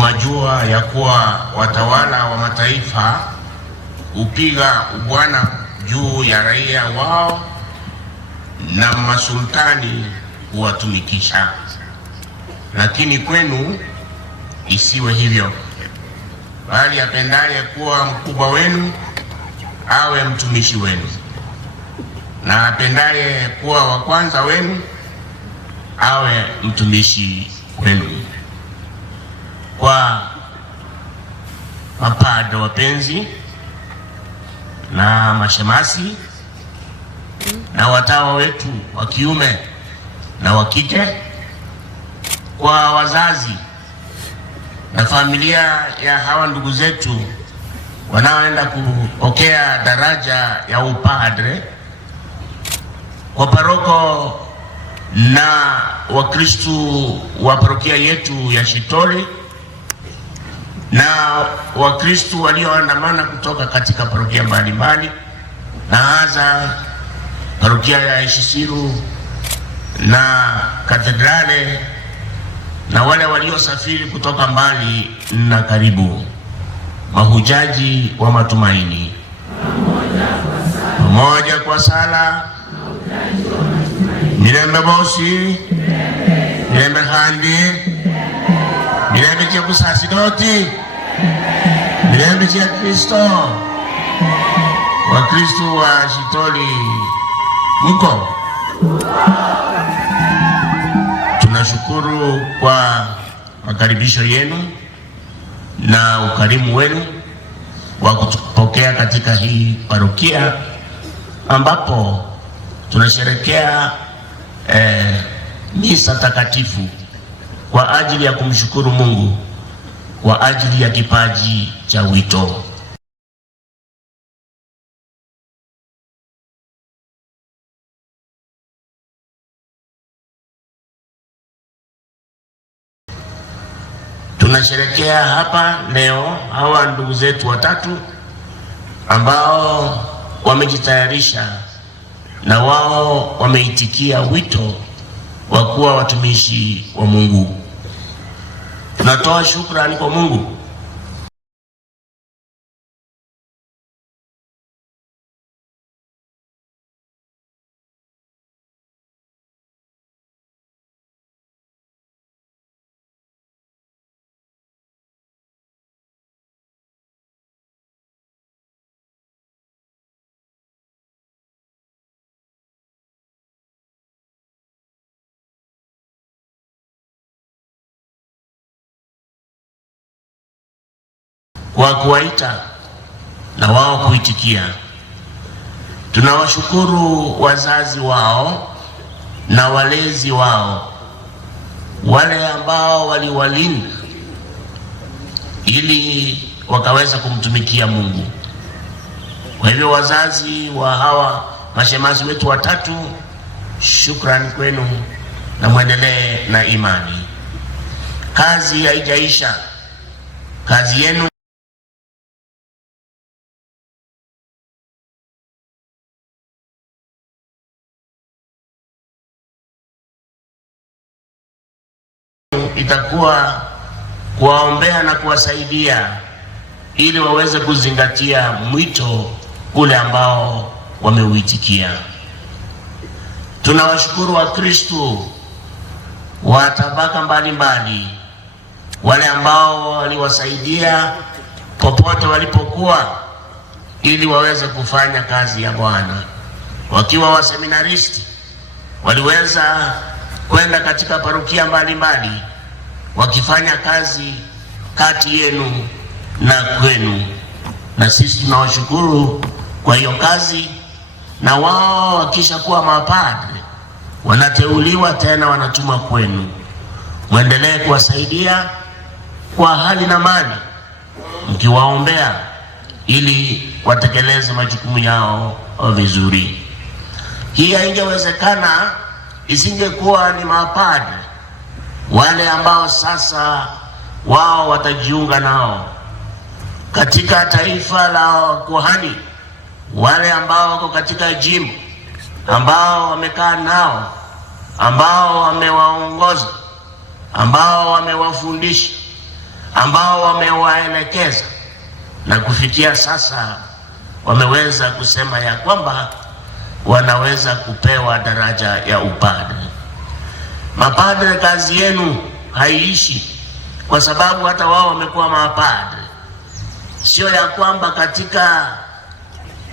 mwajua ya kuwa watawala wa mataifa upiga ubwana juu ya raia wao na masultani huwatumikisha. Lakini kwenu isiwe hivyo, bali apendaye kuwa mkubwa wenu awe mtumishi wenu, na apendaye kuwa wa kwanza wenu awe mtumishi wenu. Kwa mapadre wapenzi na mashemasi na watawa wetu wa kiume na wa kike, kwa wazazi na familia ya hawa ndugu zetu wanaoenda kupokea daraja ya upadre, kwa paroko na Wakristu wa parokia yetu ya Shitoli na Wakristu walioandamana kutoka katika parokia mbalimbali, na hasa parokia ya Ishisiru na Katedrale, na wale waliosafiri kutoka mbali na karibu, mahujaji wa matumaini, pamoja kwa sala Mirembe Bosi, Mirembe Handi, Mirembe cha kusasidoti, Mirembe cha Kristo. Wakristo wa Shitoli mko? Tunashukuru kwa makaribisho yenu na ukarimu wenu wa kutupokea katika hii parokia ambapo tunasherekea misa takatifu kwa ajili ya kumshukuru Mungu kwa ajili ya kipaji cha wito. Tunasherekea hapa leo hawa ndugu zetu watatu ambao wamejitayarisha na wao wameitikia wito wa kuwa watumishi wa Mungu. Tunatoa shukrani kwa Mungu kwa kuwaita na wao kuitikia. Tunawashukuru wazazi wao na walezi wao, wale ambao waliwalinda ili wakaweza kumtumikia Mungu. Kwa hivyo wazazi wa hawa mashemasi wetu watatu, shukrani kwenu na muendelee na imani. Kazi haijaisha, kazi yenu itakuwa kuwaombea na kuwasaidia ili waweze kuzingatia mwito ule ambao wameuitikia. Tunawashukuru Wakristo wa tabaka mbalimbali, wale ambao waliwasaidia popote walipokuwa ili waweze kufanya kazi ya Bwana. Wakiwa waseminaristi waliweza kwenda katika parokia mbalimbali wakifanya kazi kati yenu na kwenu, na sisi tunawashukuru kwa hiyo kazi. Na wao wakisha kuwa mapadre wanateuliwa tena, wanatuma kwenu, muendelee kuwasaidia kwa hali na mali, mkiwaombea ili watekeleze majukumu yao vizuri. Hii haingewezekana isingekuwa ni mapadre wale ambao sasa wao watajiunga nao katika taifa la kuhani, wale ambao wako katika jimbo, ambao wamekaa nao, ambao wamewaongoza, ambao wamewafundisha, ambao wamewaelekeza, na kufikia sasa wameweza kusema ya kwamba wanaweza kupewa daraja ya upadre. Mapadre, kazi yenu haiishi, kwa sababu hata wao wamekuwa mapadre. Sio ya kwamba katika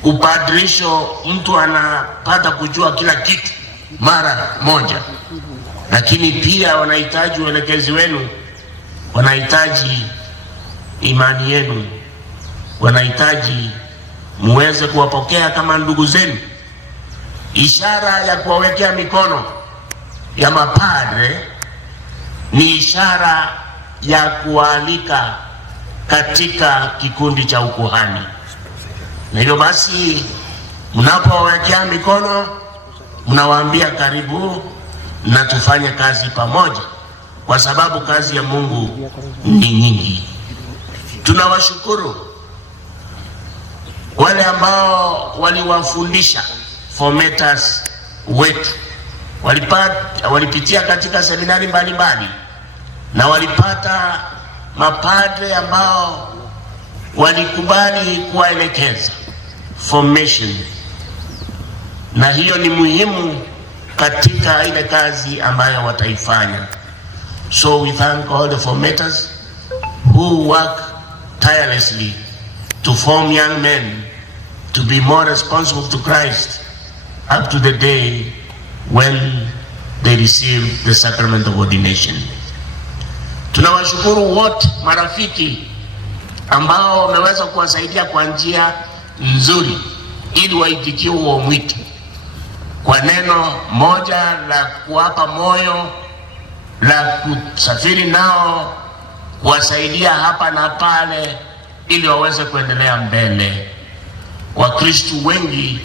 upadrisho mtu anapata kujua kila kitu mara moja, lakini pia wanahitaji uelekezi wenu, wanahitaji imani yenu, wanahitaji muweze kuwapokea kama ndugu zenu. Ishara ya kuwawekea mikono ya mapadre ni ishara ya kualika katika kikundi cha ukuhani, na hivyo basi mnapowawekea mikono mnawaambia karibu na tufanye kazi pamoja, kwa sababu kazi ya Mungu ni nyingi. Tunawashukuru wale ambao waliwafundisha formators wetu, walipitia katika seminari mbalimbali na walipata mapadre ambao walikubali kuwaelekeza formation, na hiyo ni muhimu katika ile kazi ambayo wataifanya. So we thank all the formators who work tirelessly to form young men to be more responsible to Christ up to the day when they receive the sacrament of ordination. Tunawashukuru wote marafiki ambao wameweza kuwasaidia kwa njia nzuri ili waitikie huo mwito, kwa neno moja la kuwapa moyo, la kusafiri nao, kuwasaidia hapa na pale ili waweze kuendelea mbele. Wakristo wengi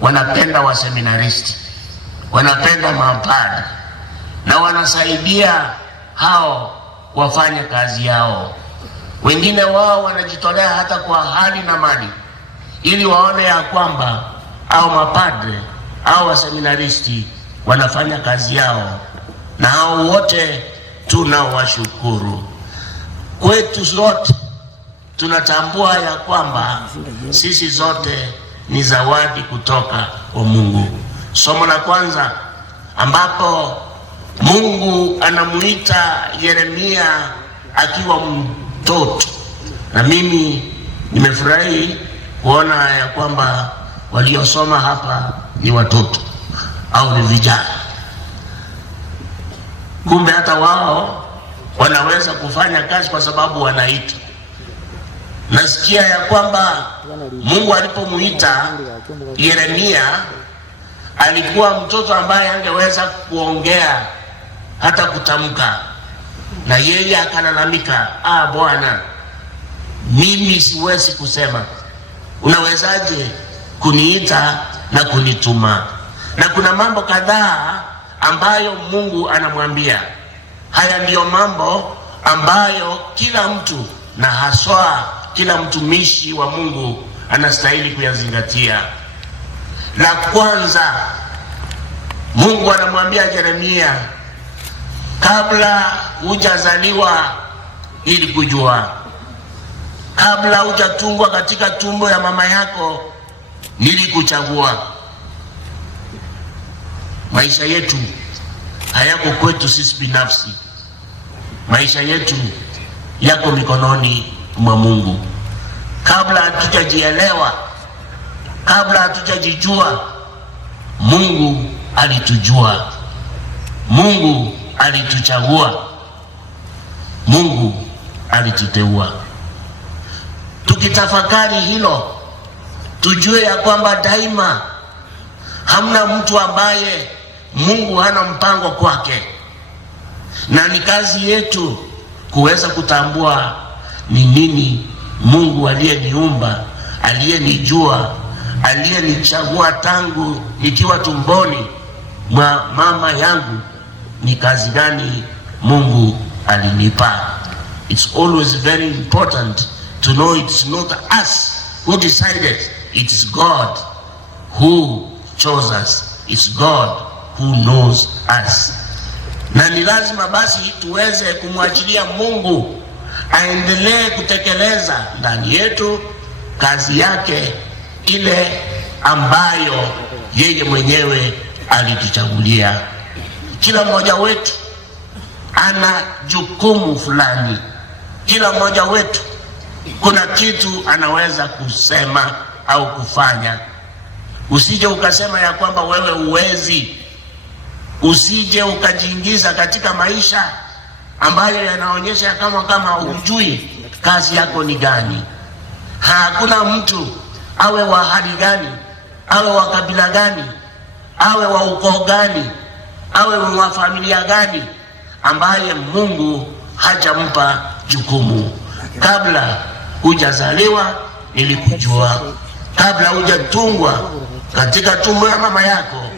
wanapenda waseminaristi, wanapenda mapadre na wanasaidia hao wafanye kazi yao. Wengine wao wanajitolea hata kwa hali na mali ili waone ya kwamba au mapadre au waseminaristi wanafanya kazi yao, na hao wote tunawashukuru. Kwetu zote tunatambua ya kwamba sisi zote ni zawadi kutoka kwa Mungu. Somo la kwanza ambapo Mungu anamuita Yeremia akiwa mtoto, na mimi nimefurahi kuona ya kwamba waliosoma hapa ni watoto au ni vijana. Kumbe hata wao wanaweza kufanya kazi kwa sababu wanaitwa. Nasikia ya kwamba Mungu alipomuita Yeremia alikuwa mtoto ambaye angeweza kuongea hata kutamka, na yeye akalalamika, Bwana, mimi siwezi kusema, unawezaje kuniita na kunituma? Na kuna mambo kadhaa ambayo Mungu anamwambia. Haya ndiyo mambo ambayo kila mtu na haswa kila mtumishi wa Mungu anastahili kuyazingatia. La kwanza, Mungu anamwambia Yeremia, kabla hujazaliwa nilikujua, kabla hujatungwa katika tumbo ya mama yako nilikuchagua. Maisha yetu hayako kwetu sisi binafsi. Maisha yetu yako mikononi mwa Mungu. Kabla hatujajielewa, kabla hatujajijua, Mungu alitujua, Mungu alituchagua, Mungu alituteua. Tukitafakari hilo, tujue ya kwamba daima hamna mtu ambaye Mungu hana mpango kwake, na ni kazi yetu kuweza kutambua ni nini Mungu aliyeniumba, aliyenijua, aliyenichagua tangu nikiwa tumboni mwa mama yangu, ni kazi gani Mungu alinipa. It's always very important to know it's not us who decided, it's God who chose us. It's God who knows us. Na ni lazima basi tuweze kumwachilia Mungu aendelee kutekeleza ndani yetu kazi yake ile ambayo yeye mwenyewe alituchagulia. Kila mmoja wetu ana jukumu fulani. Kila mmoja wetu kuna kitu anaweza kusema au kufanya. Usije ukasema ya kwamba wewe uwezi. Usije ukajiingiza katika maisha ambayo yanaonyesha kama hujui kazi yako ni gani. Hakuna mtu awe wa hali gani, awe wa kabila gani, awe wa ukoo gani, awe wa familia gani, ambaye Mungu hajampa jukumu. Kabla hujazaliwa nilikujua, kabla hujatungwa katika tumbo ya mama yako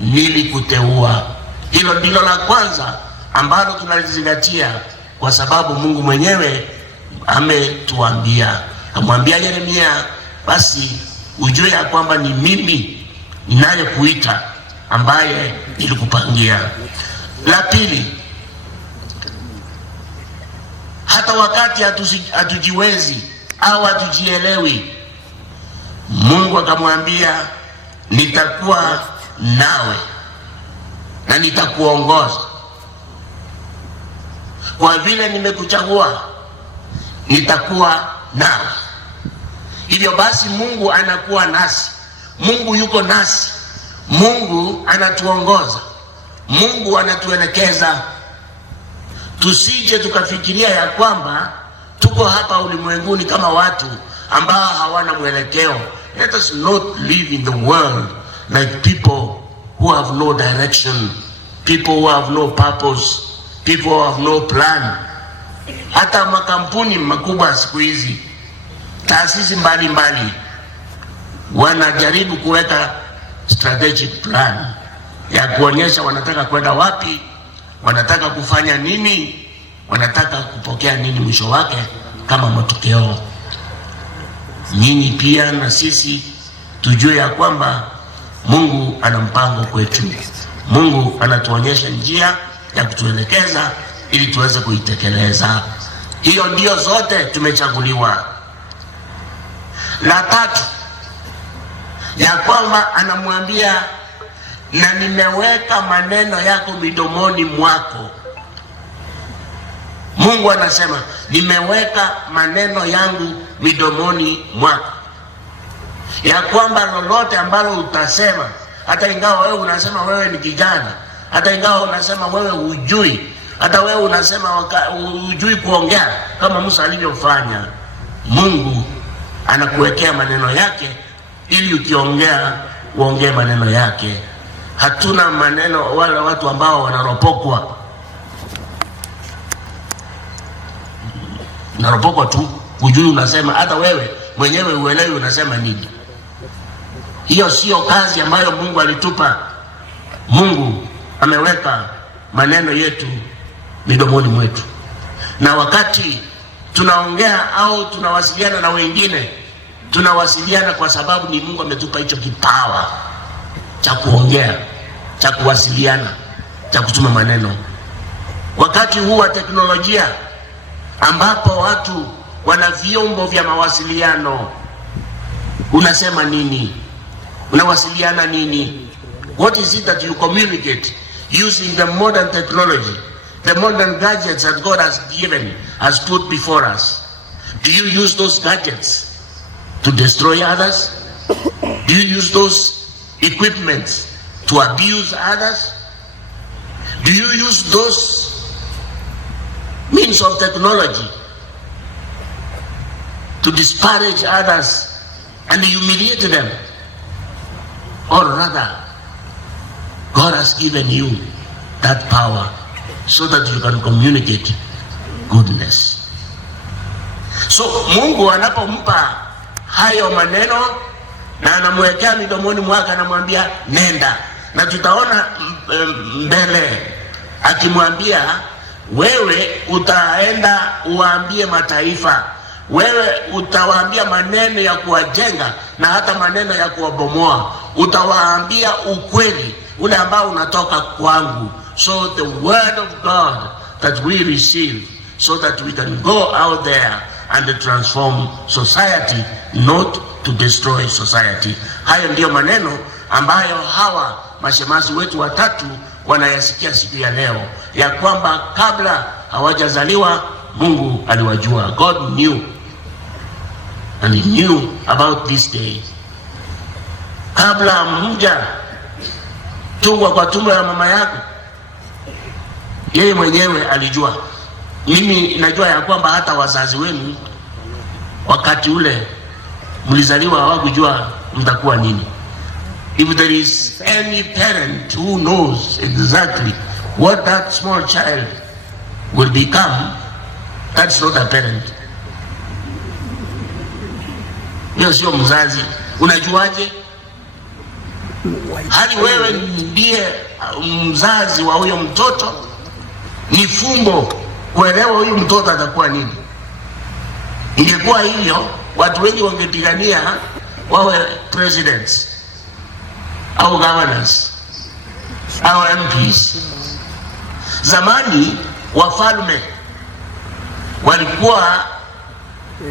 nilikuteua. Hilo ndilo la kwanza ambalo tunalizingatia, kwa sababu Mungu mwenyewe ametuambia. Amwambia Yeremia, basi ujue ya kwamba ni mimi ninayekuita ambaye nilikupangia. La pili, hata wakati hatujiwezi au hatujielewi, Mungu akamwambia, nitakuwa nawe na nitakuongoza. Kwa vile nimekuchagua, nitakuwa nawe. Hivyo basi Mungu anakuwa nasi. Mungu yuko nasi. Mungu anatuongoza. Mungu anatuelekeza. Tusije tukafikiria ya kwamba tuko hapa ulimwenguni kama watu ambao hawana mwelekeo. Let us not live in the world like people who have no direction, people who have no purpose, people who have no plan. Hata makampuni makubwa siku hizi, taasisi mbalimbali wanajaribu kuweka strategic plan ya kuonyesha wanataka kwenda wapi, wanataka kufanya nini, wanataka kupokea nini mwisho wake kama matokeo. Nyinyi pia na sisi tujue ya kwamba Mungu ana mpango kwetu. Mungu anatuonyesha njia ya kutuelekeza ili tuweze kuitekeleza. Hiyo ndio zote tumechaguliwa. La tatu, ya kwamba anamwambia, na nimeweka maneno yako midomoni mwako. Mungu anasema, nimeweka maneno yangu midomoni mwako. Ya kwamba lolote ambalo utasema, hata ingawa wewe unasema wewe ni kijana, hata ingawa unasema wewe hujui, hata wewe unasema hujui kuongea kama Musa alivyofanya, Mungu anakuwekea maneno yake ili ukiongea uongee maneno yake. Hatuna maneno wale watu ambao wanaropokwa. Naropokwa tu, hujui unasema, hata wewe mwenyewe uelewi unasema nini. Hiyo sio kazi ambayo Mungu alitupa. Mungu ameweka maneno yetu midomoni mwetu. Na wakati tunaongea au tunawasiliana na wengine, tunawasiliana kwa sababu ni Mungu ametupa hicho kipawa cha kuongea, cha kuwasiliana, cha kutuma maneno. Wakati huu wa teknolojia ambapo watu wana vyombo vya mawasiliano, unasema nini? Unawasiliana nini? What is it that you communicate using the modern technology, the modern gadgets that God has given, has put before us? Do you use those gadgets to destroy others? Do you use those equipment to abuse others? Do you use those means of technology to disparage others and humiliate them? Or rather, God has given you that power so that you can communicate goodness. So Mungu anapompa hayo maneno na anamwekea midomoni mwake, anamwambia nenda. Na tutaona mbele akimwambia, wewe utaenda uwaambie mataifa, wewe utawaambia maneno ya kuwajenga na hata maneno ya kuwabomoa. Utawaambia ukweli ule ambao unatoka kwangu. So the word of God that we receive so that we can go out there and transform society, not to destroy society. Hayo ndiyo maneno ambayo hawa mashemasi wetu watatu wanayasikia siku ya leo, ya kwamba kabla hawajazaliwa Mungu aliwajua. God knew, and he knew about this day. Kabla mja tungwa kwa tumbo ya mama yako, yeye mwenyewe alijua. Mimi najua ya kwamba hata wazazi wenu wakati ule mlizaliwa hawakujua mtakuwa nini. If there is any parent who knows exactly what that small child will become, that's not a parent. Hiyo sio mzazi. Unajuaje? Hadi wewe ndiye mzazi wa huyo mtoto, ni fumbo kuelewa huyu mtoto atakuwa nini. Ingekuwa hivyo, watu wengi wangepigania wawe presidents au governors au MPs. Zamani wafalme walikuwa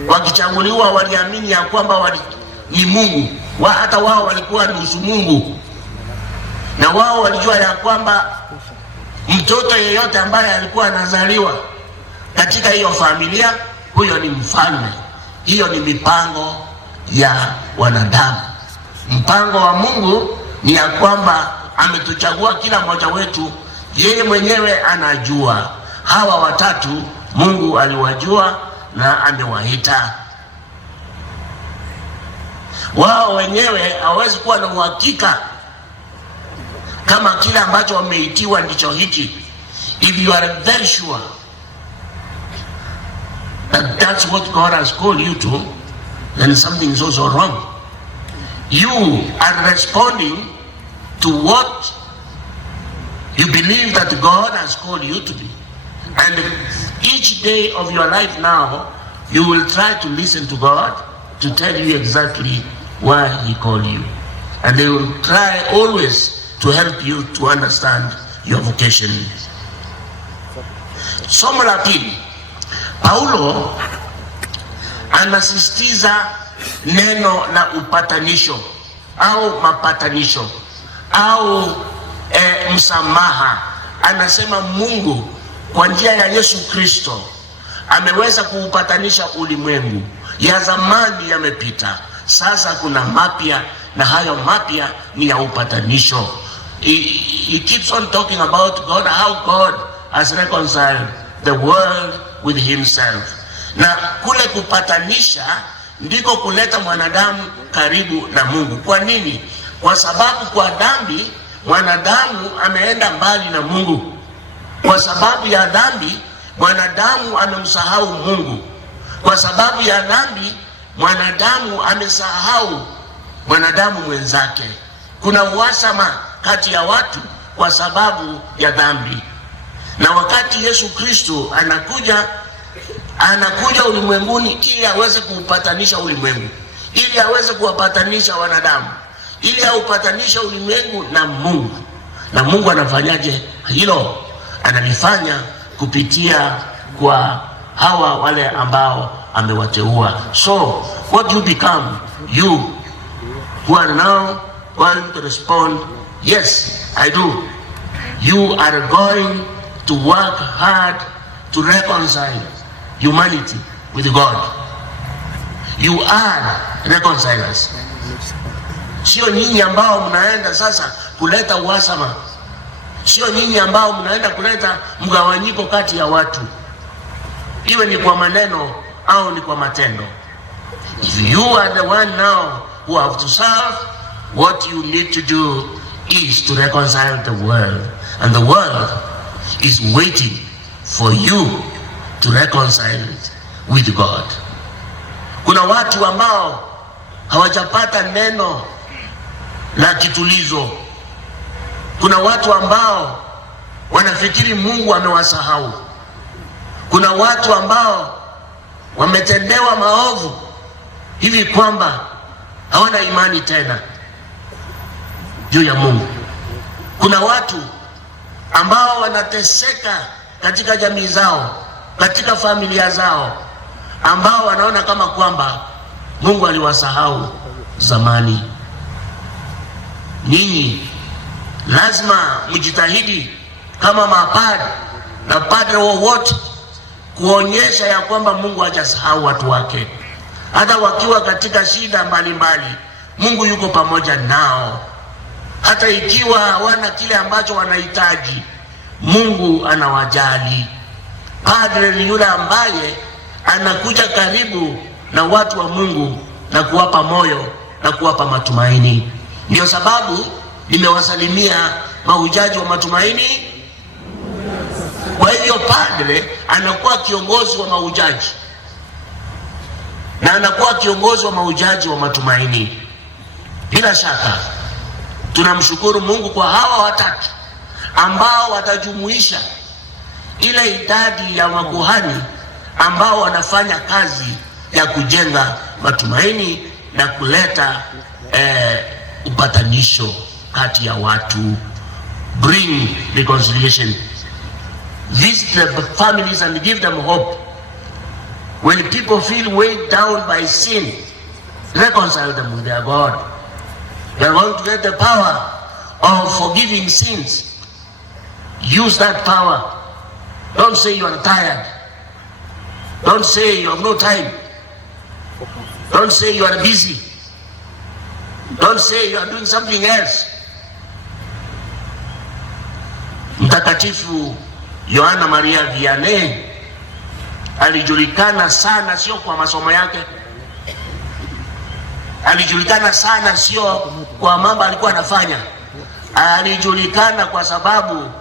wakichaguliwa, waliamini ya kwamba ni Mungu. Hata wao walikuwa nusu Mungu, na wao walijua ya kwamba mtoto yeyote ambaye alikuwa anazaliwa katika hiyo familia, huyo ni mfalme. Hiyo ni mipango ya wanadamu. Mpango wa Mungu ni ya kwamba ametuchagua kila mmoja wetu, yeye mwenyewe anajua. Hawa watatu Mungu aliwajua na amewaita. Wao wenyewe hawezi kuwa na uhakika kama kile ambacho wameitiwa ndicho hiki. If you are very sure that that's what God has called you to, then something is also wrong. You are responding to what you believe that God has called you to be. And each day of your life now, you will try to listen to God to tell you exactly why he called you. And they will try always to help you to understand your vocation. Somo la pili, Paulo anasisitiza neno la upatanisho au mapatanisho au msamaha. Anasema Mungu kwa njia ya Yesu Kristo ameweza kuupatanisha ulimwengu. Ya zamani yamepita, sasa kuna mapya, na hayo mapya ni ya upatanisho. He keeps on talking about God, how God has reconciled the world with himself. Na kule kupatanisha ndiko kuleta mwanadamu karibu na Mungu. Kwa nini? Kwa sababu kwa dhambi mwanadamu ameenda mbali na Mungu. Kwa sababu ya dhambi mwanadamu amemsahau Mungu. Kwa sababu ya dhambi mwanadamu amesahau mwanadamu mwenzake. Kuna uhasama kati ya watu kwa sababu ya dhambi. Na wakati Yesu Kristo anakuja ulimwenguni ili aweze kuupatanisha ulimwengu, ili aweze kuwapatanisha wanadamu, ili aupatanisha ulimwengu na Mungu. Na Mungu anafanyaje hilo? Analifanya kupitia kwa hawa wale ambao amewateua. So what you become, you who are now going to respond, yes, I do. You are going to work hard to reconcile humanity with God. You are reconcilers. Sio nyinyi ambao mnaenda sasa kuleta uhasama. Sio nyinyi ambao mnaenda kuleta mgawanyiko kati ya watu, iwe ni kwa maneno au ni kwa matendo. If you are the one now who have to serve, what you need to do is to reconcile the world. And the world is waiting for you to reconcile it with God. Kuna watu ambao hawajapata neno la kitulizo. Kuna watu ambao wanafikiri Mungu amewasahau. Kuna watu ambao wametendewa maovu hivi kwamba hawana imani tena juu ya Mungu. Kuna watu ambao wanateseka katika jamii zao katika familia zao, ambao wanaona kama kwamba Mungu aliwasahau zamani. Ninyi lazima mjitahidi kama mapadre na padre wowote kuonyesha ya kwamba Mungu hajasahau watu wake. Hata wakiwa katika shida mbalimbali, Mungu yuko pamoja nao. Hata ikiwa hawana kile ambacho wanahitaji, Mungu anawajali. Padre ni yule ambaye anakuja karibu na watu wa Mungu na kuwapa moyo na kuwapa matumaini. Ndio sababu nimewasalimia mahujaji wa matumaini. Kwa hivyo padre anakuwa kiongozi wa mahujaji na anakuwa kiongozi wa mahujaji wa matumaini. Bila shaka tunamshukuru Mungu kwa hawa watatu ambao watajumuisha ile idadi ya makuhani ambao wanafanya kazi ya kujenga matumaini na kuleta upatanisho kati ya watu, bring reconciliation, visit the families and give them hope. When people feel weighed down by sin, reconcile them with their God. They are going to get the power of forgiving sins. Use that power. Don't say you are tired. Don't say you have no time. Don't say you are busy. Don't say you are doing something else. Mtakatifu Yohana Maria Vianney alijulikana sana sio kwa masomo yake. Alijulikana sana sio kwa mambo alikuwa anafanya. Alijulikana kwa sababu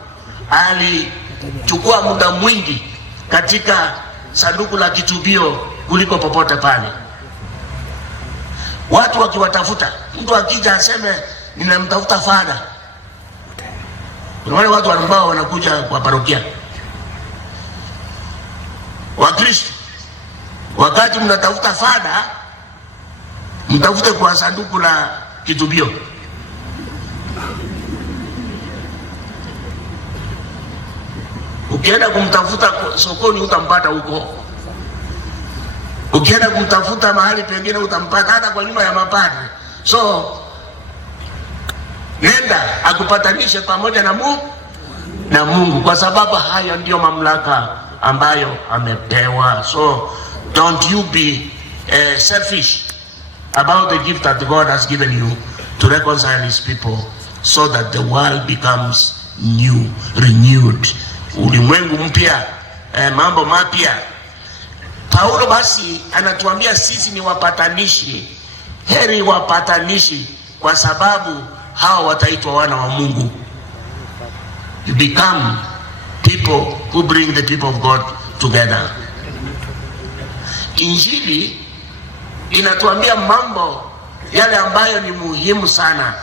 alichukua muda mwingi katika sanduku la kitubio kuliko popote pale. Watu wakiwatafuta, mtu akija aseme ninamtafuta fada. Kuna wale watu ambao wanakuja kwa parokia. Wakristo, wakati mnatafuta fada, mtafute kwa sanduku la kitubio. Ukienda kumtafuta sokoni utampata huko. Ukienda kumtafuta mahali pengine utampata hata kwa nyuma ya mapadre. So nenda akupatanishe pamoja na Mungu, kwa sababu haya ndio mamlaka ambayo amepewa. So don't you be selfish about the gift that God has given you to reconcile his people so that the world becomes new, renewed. Ulimwengu mpya, mambo mapya. Paulo basi anatuambia sisi ni wapatanishi. Heri wapatanishi, kwa sababu hao wataitwa wana wa Mungu. You become people who bring the people of God together. Injili inatuambia mambo yale ambayo ni muhimu sana.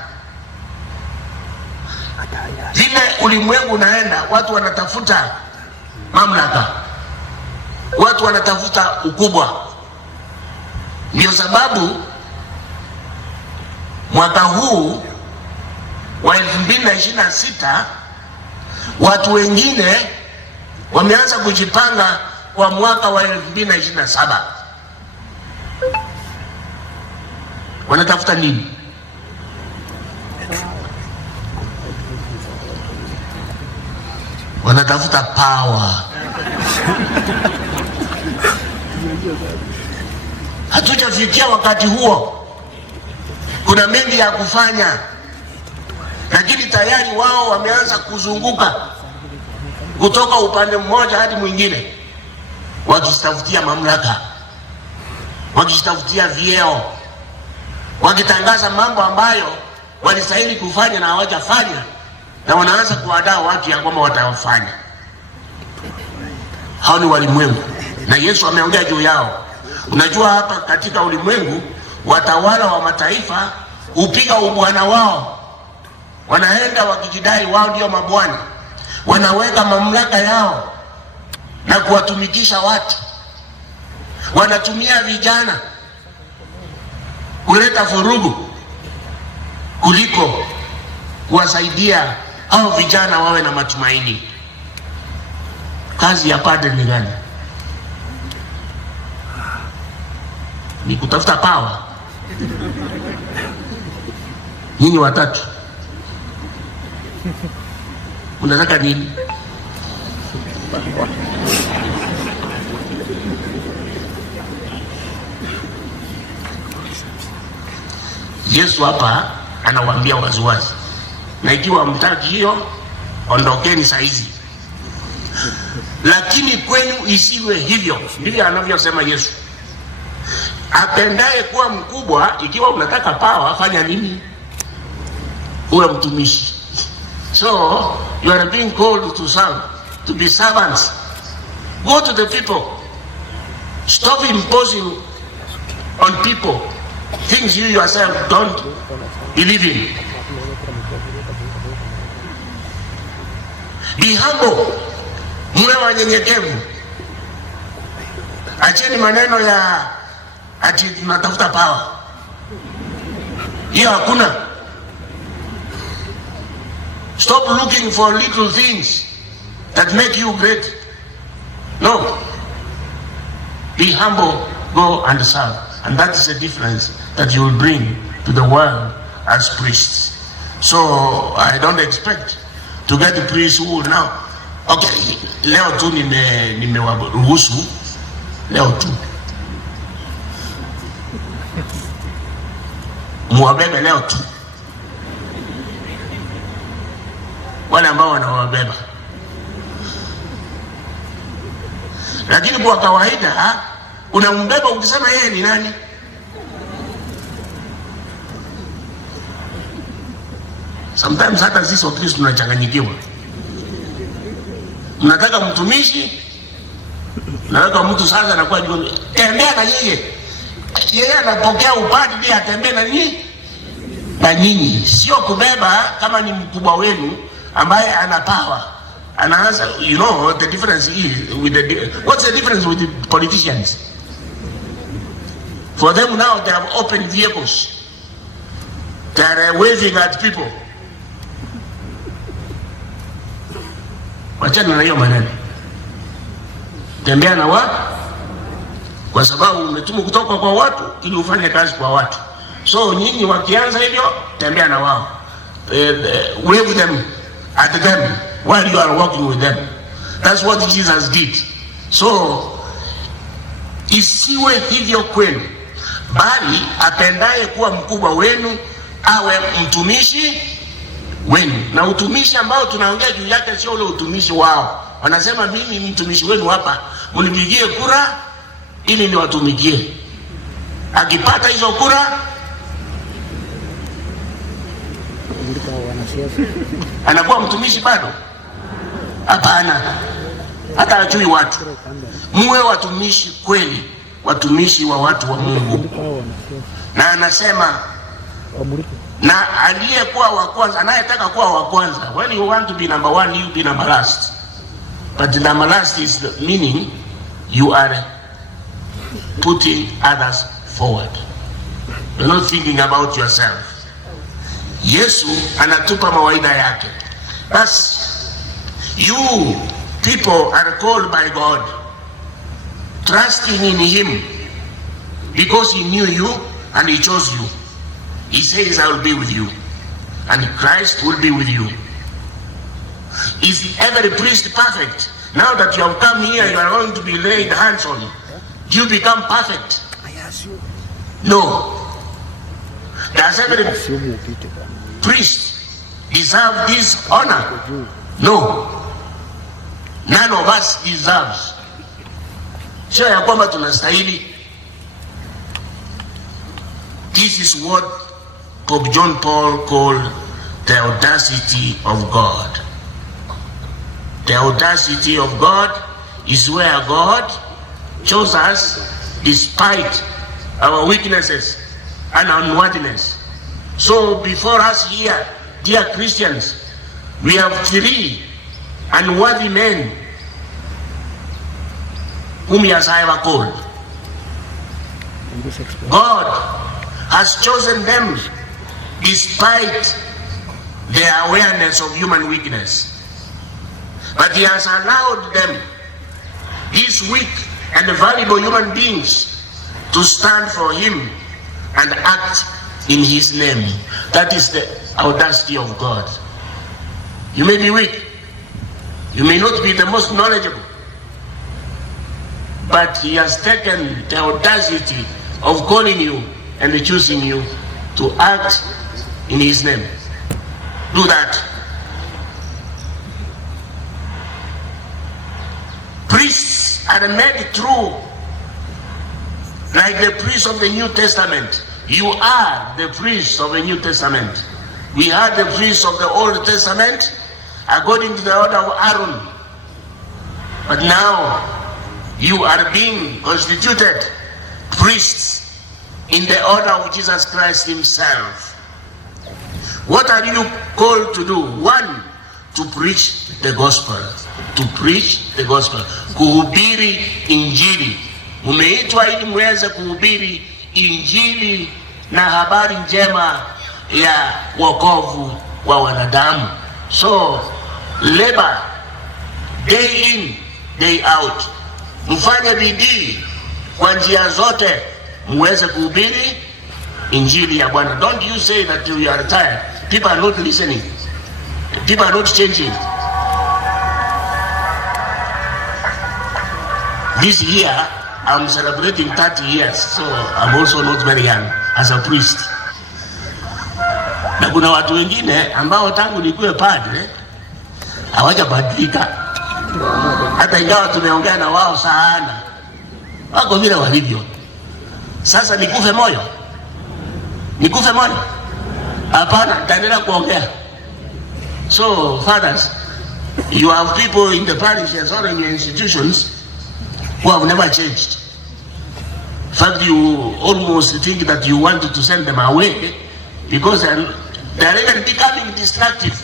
Vile ulimwengu unaenda, watu wanatafuta mamlaka, watu wanatafuta ukubwa. Ndio sababu mwaka huu wa 2026 watu wengine wameanza kujipanga kwa mwaka wa 2027. Wanatafuta nini? Wanatafuta power. Hatujafikia wakati huo. Kuna mengi ya kufanya, lakini tayari wao wameanza kuzunguka kutoka upande mmoja hadi mwingine, wakitafutia mamlaka, wakitafutia vyeo, wakitangaza mambo ambayo walistahili kufanya na hawajafanya, na wanaanza kuwadaa watu ya kwamba watawafanya. Hao ni walimwengu na Yesu ameongea juu yao. Unajua, hapa katika ulimwengu watawala wa mataifa upiga ubwana wao, wanaenda wakijidai wao ndio mabwana, wanaweka mamlaka yao na kuwatumikisha watu. Wanatumia vijana kuleta vurugu kuliko kuwasaidia hao vijana wawe na matumaini. Kazi ya padre ni gani? ni kutafuta power. Nyinyi watatu unataka nini? Yesu hapa anawaambia waziwazi, na ikiwa mtaki hiyo, ondokeni saizi, lakini kwenu isiwe hivyo. Ndivyo anavyosema Yesu. Apendaye kuwa mkubwa, ikiwa unataka power, fanya nini? Uwe mtumishi. So you are being called to serve, to be servants. Go to the people. Stop imposing on people things you yourself don't believe in. Be humble. Muwe wanyenyekevu. Acheni maneno ya ati tunatafuta power. Hiyo hakuna. Stop looking for little things that make you great. No. Be humble, go and serve. And that is the difference that you will bring to the world as priests. So I don't expect to get the priests who will now. Okay, leo tu nimewaruhusu leo tu muwabebe leo tu wale ambao wanawabeba, lakini kwa kawaida unambeba ukisema yeye ni nani? Sometimes hata sisi Wakristo tunachanganyikiwa. Mnataka mtumishi, nataka mtu sasa anakuwa tembea na yeye anapokea upadi pia atembee na nyinyi, sio kubeba kama ni mkubwa wenu ambaye ana power. Anaanza, you know the difference is with what's the difference with the politicians? For them now they have open vehicles. They are waving at people. Wachana na hiyo maneno. Tembea na watu kwa sababu umetumwa kutoka kwa watu ili ufanye kazi kwa watu. So nyinyi wakianza hivyo, tembea na wao. Wave them at them while you are walking with them. That's what Jesus did. So isiwe hivyo kwenu, bali apendaye kuwa mkubwa wenu awe mtumishi wenu. Na utumishi ambao tunaongea juu yake sio ule utumishi wao. Wanasema mimi ni mtumishi wenu hapa, mnipigie kura ili niwatumikie. Akipata hizo kura anakuwa mtumishi bado? Hapana. Hata ajui watu. Muwe watumishi kweli, watumishi wa watu wa Mungu. Na anasema na aliyekuwa wa kwanza, anayetaka kuwa wa kwanza. When you want to be number one, you be number last. But number last is the meaning you are putting others forward. You're not thinking about yourself. Yesu anatupa mawaida yake. Thus, you people are called by God, trusting in Him because He knew you and He chose you. He says, I will be with you, and Christ will be with you. Is every priest perfect? Now that you have come here, you are going to be laid hands on. Do you become perfect? No. Does every priest deserve this honor? No. None of us deserves. Sio ya kwamba tunastahili. This is what Pope John Paul called the audacity of God. The audacity of God is where God chose us despite our weaknesses and unworthiness. So before us here, dear Christians, we have 3 unworthy men whom He has ever called. God has chosen them despite their awareness of human weakness. But He has allowed them, these weak and valuable human beings, to stand for him and act in his name. That is the audacity of God. You may be weak. You may not be the most knowledgeable. But he has taken the audacity of calling you and choosing you to act in his name. Do that. Priests are made true, like the priests of the New Testament. You are the priests of the New Testament. We are the priests of the Old Testament according to the order of Aaron. But now you are being constituted priests in the order of Jesus Christ himself. What are you called to do? One, to preach the gospel. To preach the gospel. Kuhubiri injili. Umeitwa ili muweze kuhubiri injili na habari njema ya wokovu wa wanadamu. So, labor, day in, day out. Mfanye bidii kwa njia zote muweze kuhubiri injili ya Bwana. Don't you say that you are tired. People are not listening. People are not changing. This year, I'm celebrating 30 years, so I'm also not very young as a priest. Na kuna watu wengine ambao tangu nikuwe padre hawajabadilika. Hata ingawa tumeongea na wao sana, wako vile walivyo. Sasa nikufe moyo? Nikufe moyo? Hapana, nitaendelea kuongea. So, fathers, you have people in the parishes or in your institutions who have never changed. In fact, you almost think that you wanted to send them away because they are even becoming destructive.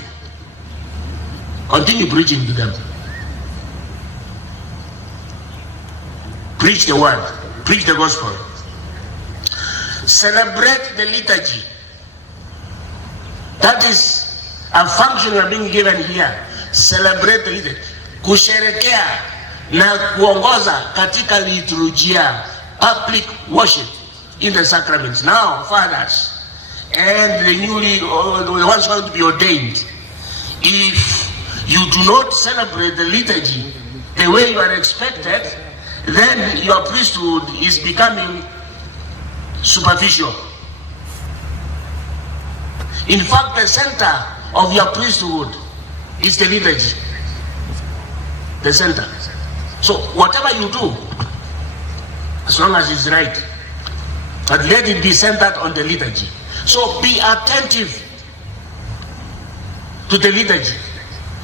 Continue preaching to them. Preach the word. Preach the gospel. Celebrate the liturgy. That is a function you are being given here. Celebrate the liturgy. Kusherekea na kuongoza katika liturujia, public worship in the sacraments. Now, fathers and the newly, the ones going to be ordained, if you do not celebrate the liturgy the way you are expected, then your priesthood is becoming superficial. In fact, the center of your priesthood is the liturgy. The center. So whatever you do, as long as it's right, but let it be centered on the liturgy. So be attentive to the liturgy,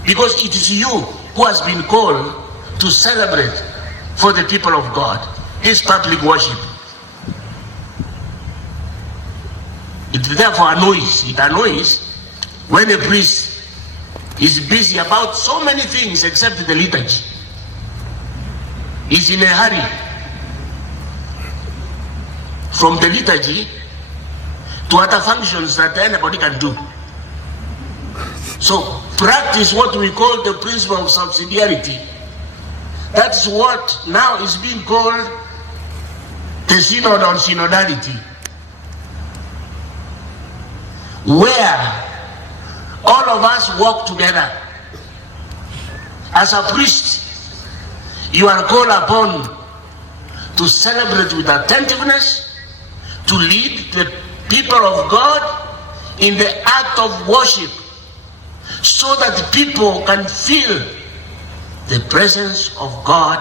because it is you who has been called to celebrate for the people of God this public worship. It therefore annoys. It annoys when a priest is busy about so many things except the liturgy. He's in a hurry from the liturgy to other functions that anybody can do. So practice what we call the principle of subsidiarity. That's what now is being called the synod on synodality, where all of us work together. As a priest, you are called upon to celebrate with attentiveness, to lead the people of God in the act of worship, so that the people can feel the presence of God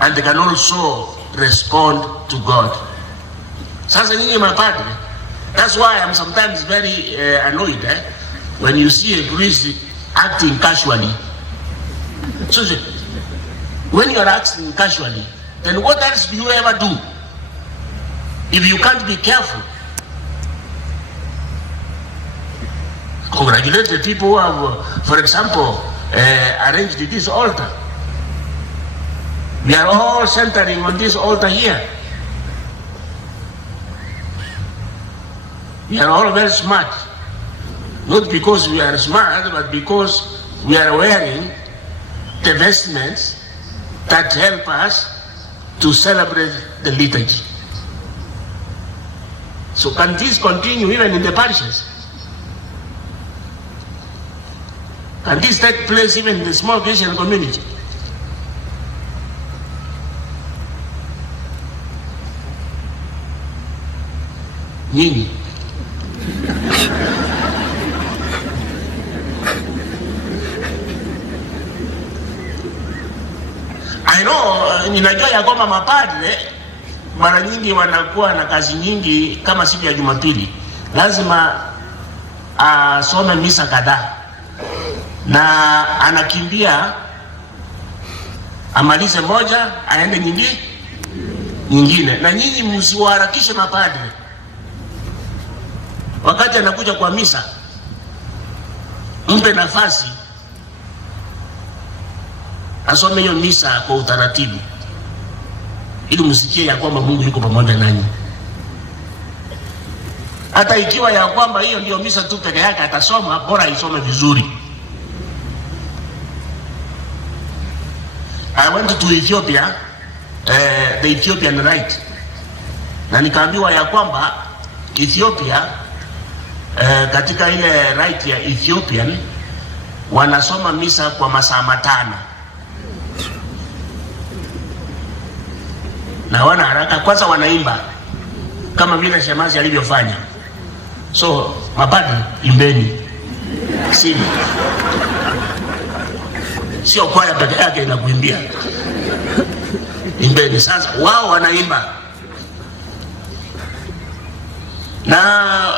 and they can also respond to God. Sasa nyinyi mapadre, that's why I'm sometimes very annoyed when you see a priest acting casually. So when you're acting casually, then what else do you ever do if you can't be careful? Congratulate the people who have, for example, arranged this altar. We are all centering on this altar here. We are all very smart. Not because we are smart, but because we are wearing the vestments that help us to celebrate the liturgy. So can this continue even in the parishes? Can this take place even in the small Christian community? Nini? I know, ninajua ya kwamba mapadre mara nyingi wanakuwa na kazi nyingi. Kama siku ya Jumapili lazima asome misa kadhaa na anakimbia amalize moja aende nyingine. Na nyinyi msiwaharakishe mapadre. Wakati anakuja kwa misa, mpe nafasi asome hiyo misa kwa utaratibu, ili msikie ya kwamba Mungu yuko pamoja nanyi. Hata ikiwa ya kwamba hiyo ndio misa tu peke yake atasoma, bora isome vizuri. I went to Ethiopia, the Ethiopian Rite, na nikaambiwa ya kwamba Ethiopia, katika ile rite ya Ethiopian wanasoma misa kwa masaa 5 na wana haraka. Kwanza wanaimba kama vile shemazi alivyofanya. So mapadri, imbeni, sio kwaya peke yake inakuimbia, imbeni. Sasa wao wanaimba na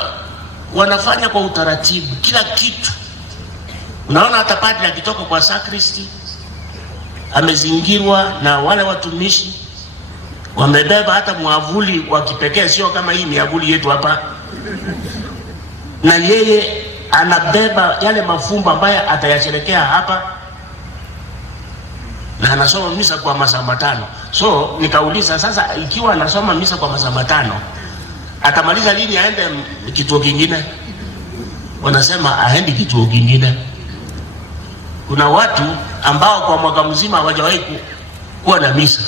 wanafanya kwa utaratibu kila kitu. Unaona hata padri akitoka kwa sakristi amezingirwa na wale watumishi, wamebeba hata mwavuli wa kipekee, sio kama hii miavuli yetu hapa, na yeye anabeba yale mafumbo ambayo atayasherekea hapa, na anasoma misa kwa masaa 5. So nikauliza, sasa ikiwa anasoma misa kwa masaa 5, atamaliza lini aende kituo kingine? Wanasema aende kituo kingine. Kuna watu ambao kwa mwaka mzima hawajawahi kuwa na misa,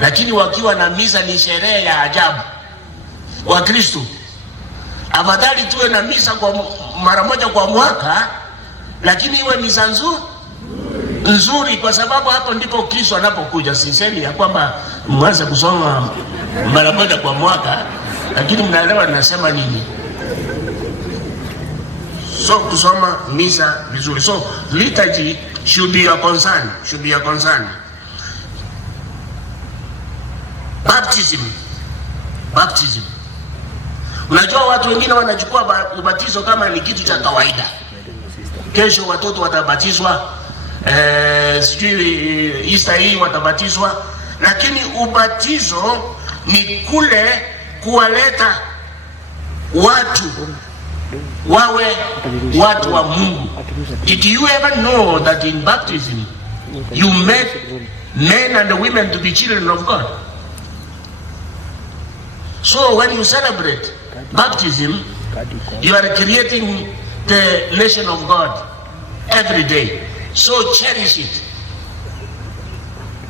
lakini wakiwa na misa ni sherehe ya ajabu. Wa Kristo, afadhali tuwe na misa kwa mara moja kwa mwaka, lakini iwe misa nzuri, kwa sababu hapo ndipo Kristo anapokuja. Sisemi ya kwamba mwanze kusoma mara moja kwa mwaka, lakini mnaelewa ninasema nini. So kusoma misa vizuri. So liturgy should be your concern. Baptism. Unajua watu wengine wanachukua ubatizo kama ni kitu cha kawaida. Kesho watoto watabatizwa, sijui Easter hii watabatizwa, lakini ubatizo ni kule kuwaleta watu wawe watu wa Mungu. Did you ever know that in baptism you make men and women to be children of God? So when you celebrate baptism, you are creating the nation of God every day. So cherish it,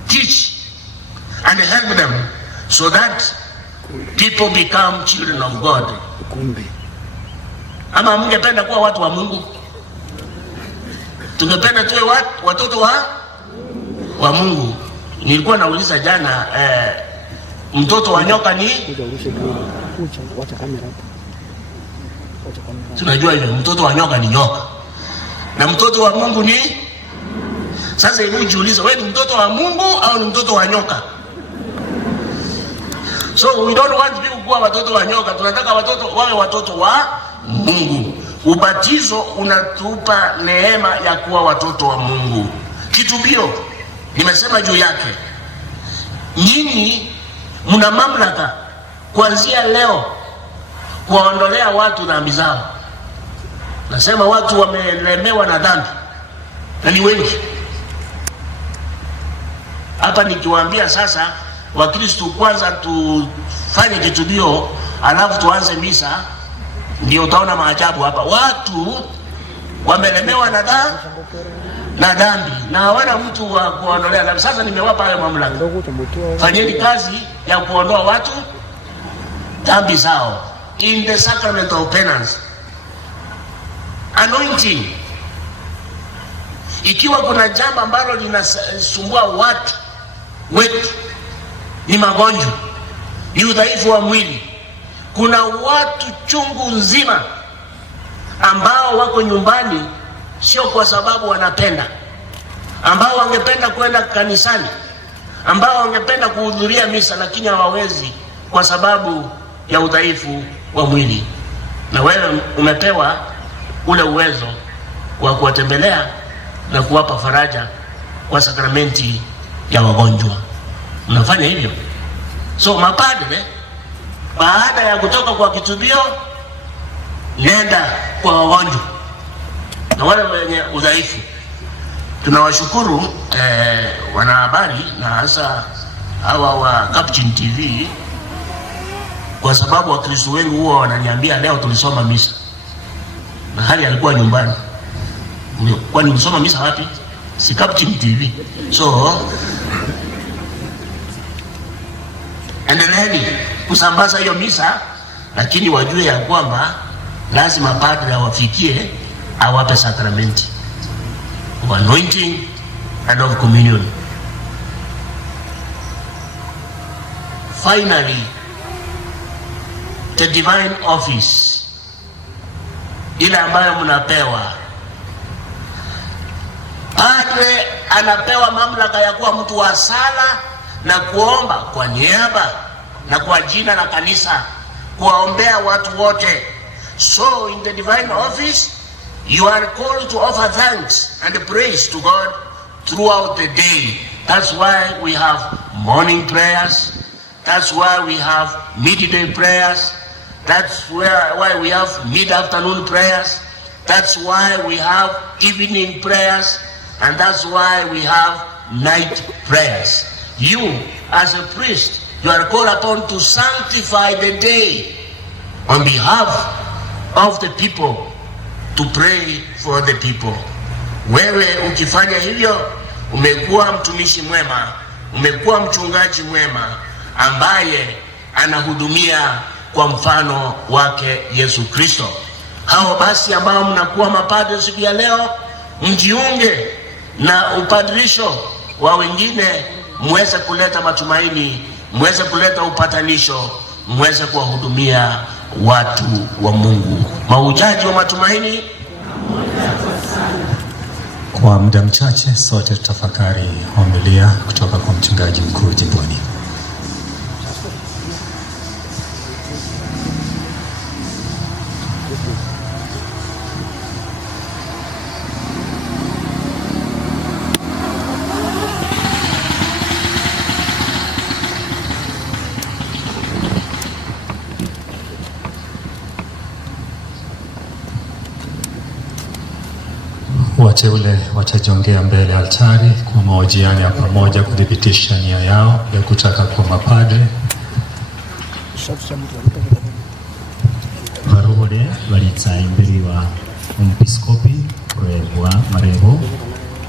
teach and help them so that people become children of God. Ama mngependa kuwa watu wa Mungu? Tungependa tuwe watoto wa Mungu. Nilikuwa nauliza jana, mtoto wa nyoka ni? Tunajua hivyo, mtoto wa nyoka ni nyoka, na mtoto wa Mungu ni? Sasa hebu jiulize, wewe ni mtoto wa Mungu au ni mtoto wa nyoka? So we don't want people kuwa watoto wa nyoka, tunataka watoto wawe watoto wa Mungu. Ubatizo unatupa neema ya kuwa watoto wa Mungu. Kitubio nimesema juu yake. Nyinyi mna mamlaka kuanzia leo kuwaondolea watu dhambi zao. Nasema watu wamelemewa na dhambi na ni wengi. Hapa nikiwaambia sasa Wakristo kwanza tufanye kitubio alafu tuanze misa, ndio utaona maajabu hapa. Watu wamelemewa na dhambi na hawana mtu wa kuondolea dhambi. Sasa nimewapa hayo mamlaka. Fanyeni kazi ya kuondoa watu dhambi zao in the sacrament of penance. Anointing. Ikiwa kuna jambo ambalo linasumbua watu wetu, ni magonjwa, ni udhaifu wa mwili. Kuna watu chungu nzima ambao wako nyumbani sio kwa sababu wanapenda, ambao wangependa kwenda kanisani, ambao wangependa kuhudhuria misa, lakini hawawezi kwa sababu ya udhaifu wa mwili. Na wewe umepewa ule uwezo wa kuwatembelea na kuwapa faraja kwa sakramenti ya wagonjwa. Unafanya hivyo. So mapadre, baada ya kutoka kwa kitubio, nenda kwa wagonjwa na wale wenye udhaifu. Tunawashukuru wanahabari na hasa hawa wa Capuchin TV, kwa sababu Wakristo wengi huwa wananiambia leo tulisoma misa na hali alikuwa nyumbani. Kwani ulisoma misa wapi? Si Capuchin TV. So endeleeni kusambaza hiyo misa, lakini wajue ya kwamba lazima padre awafikie, awape sakramenti of anointing and of communion. Finally, the divine office, ile ambayo mnapewa. Padre anapewa mamlaka ya kuwa mtu wa sala na kuomba kwa niaba na kwa jina la kanisa, kuwaombea watu wote. So in the divine office, you are called to offer thanks and praise to God throughout the day. That's why we have morning prayers. That's why we have midday prayers. That's why we have mid-afternoon prayers. That's why we have evening prayers. And that's why we have night prayers. You, as a priest, you are called upon to sanctify the day on behalf of the people, to pray for the people. Wewe ukifanya hivyo, umekuwa mtumishi mwema, umekuwa mchungaji mwema ambaye anahudumia kwa mfano wake Yesu Kristo. Hao basi ambao mnakuwa mapadre siku ya leo, mjiunge na upadrisho wa wengine, muweze kuleta matumaini, muweze kuleta upatanisho, muweze kuwahudumia watu wa Mungu. Mahujaji wa matumaini. Kwa muda mchache sote tutafakari homilia kutoka kwa mchungaji mkuu jimboni. Wateule watajongea mbele altari kwa mahojiano ya pamoja kudhibitisha nia yao ya kutaka kuwa mapadre. Barobode balitsa imbere wa umpiskopi wa Marembo